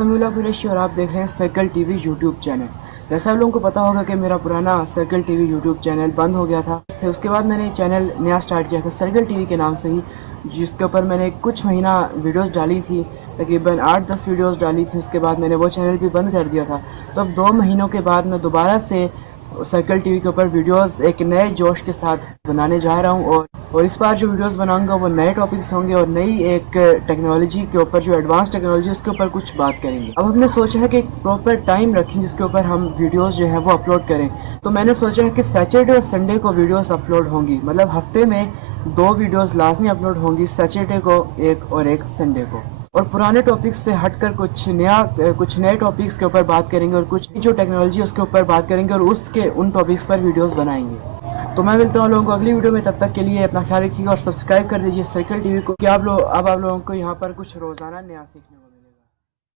समीउल्लाह कुरैशी और आप देख रहे हैं सर्कल टीवी यूट्यूब चैनल। जैसा आप लोगों को पता होगा कि मेरा पुराना सर्कल टीवी यूट्यूब चैनल बंद हो गया था। उसके बाद मैंने चैनल नया स्टार्ट किया था सर्कल टीवी के नाम से ही, जिसके ऊपर मैंने कुछ महीना वीडियोस डाली थी, तकरीबन 8-10 वीडियोस डाली थी। उसके बाद मैंने वो चैनल भी बंद कर दिया था। तो अब 2 महीनों के बाद मैं दोबारा से सर्कल टीवी के ऊपर वीडियोस एक नए जोश के साथ बनाने जा रहा हूँ और इस बार जो वीडियोस बनाऊंगा वो नए टॉपिक्स होंगे और नई एक टेक्नोलॉजी के ऊपर, जो एडवांस टेक्नोलॉजी, उसके ऊपर कुछ बात करेंगे। अब हमने सोचा है कि एक प्रॉपर टाइम रखें जिसके ऊपर हम वीडियोस जो है वो अपलोड करें। तो मैंने सोचा है कि सैटरडे और संडे को वीडियोस अपलोड होंगी, मतलब हफ्ते में 2 वीडियोस लाजमी अपलोड होंगी, सैटरडे को एक और एक संडे को। और पुराने टॉपिक्स से हटकर कुछ नए टॉपिक्स के ऊपर बात करेंगे और कुछ जो टेक्नोलॉजी उसके ऊपर बात करेंगे और उन टॉपिक्स पर वीडियोस बनाएंगे। तो मैं मिलता हूँ लोगों को अगली वीडियो में। तब तक के लिए अपना ख्याल रखिएगा और सब्सक्राइब कर दीजिए सर्कल टीवी को कि आप लोगों को यहाँ पर कुछ रोज़ाना नया सीखने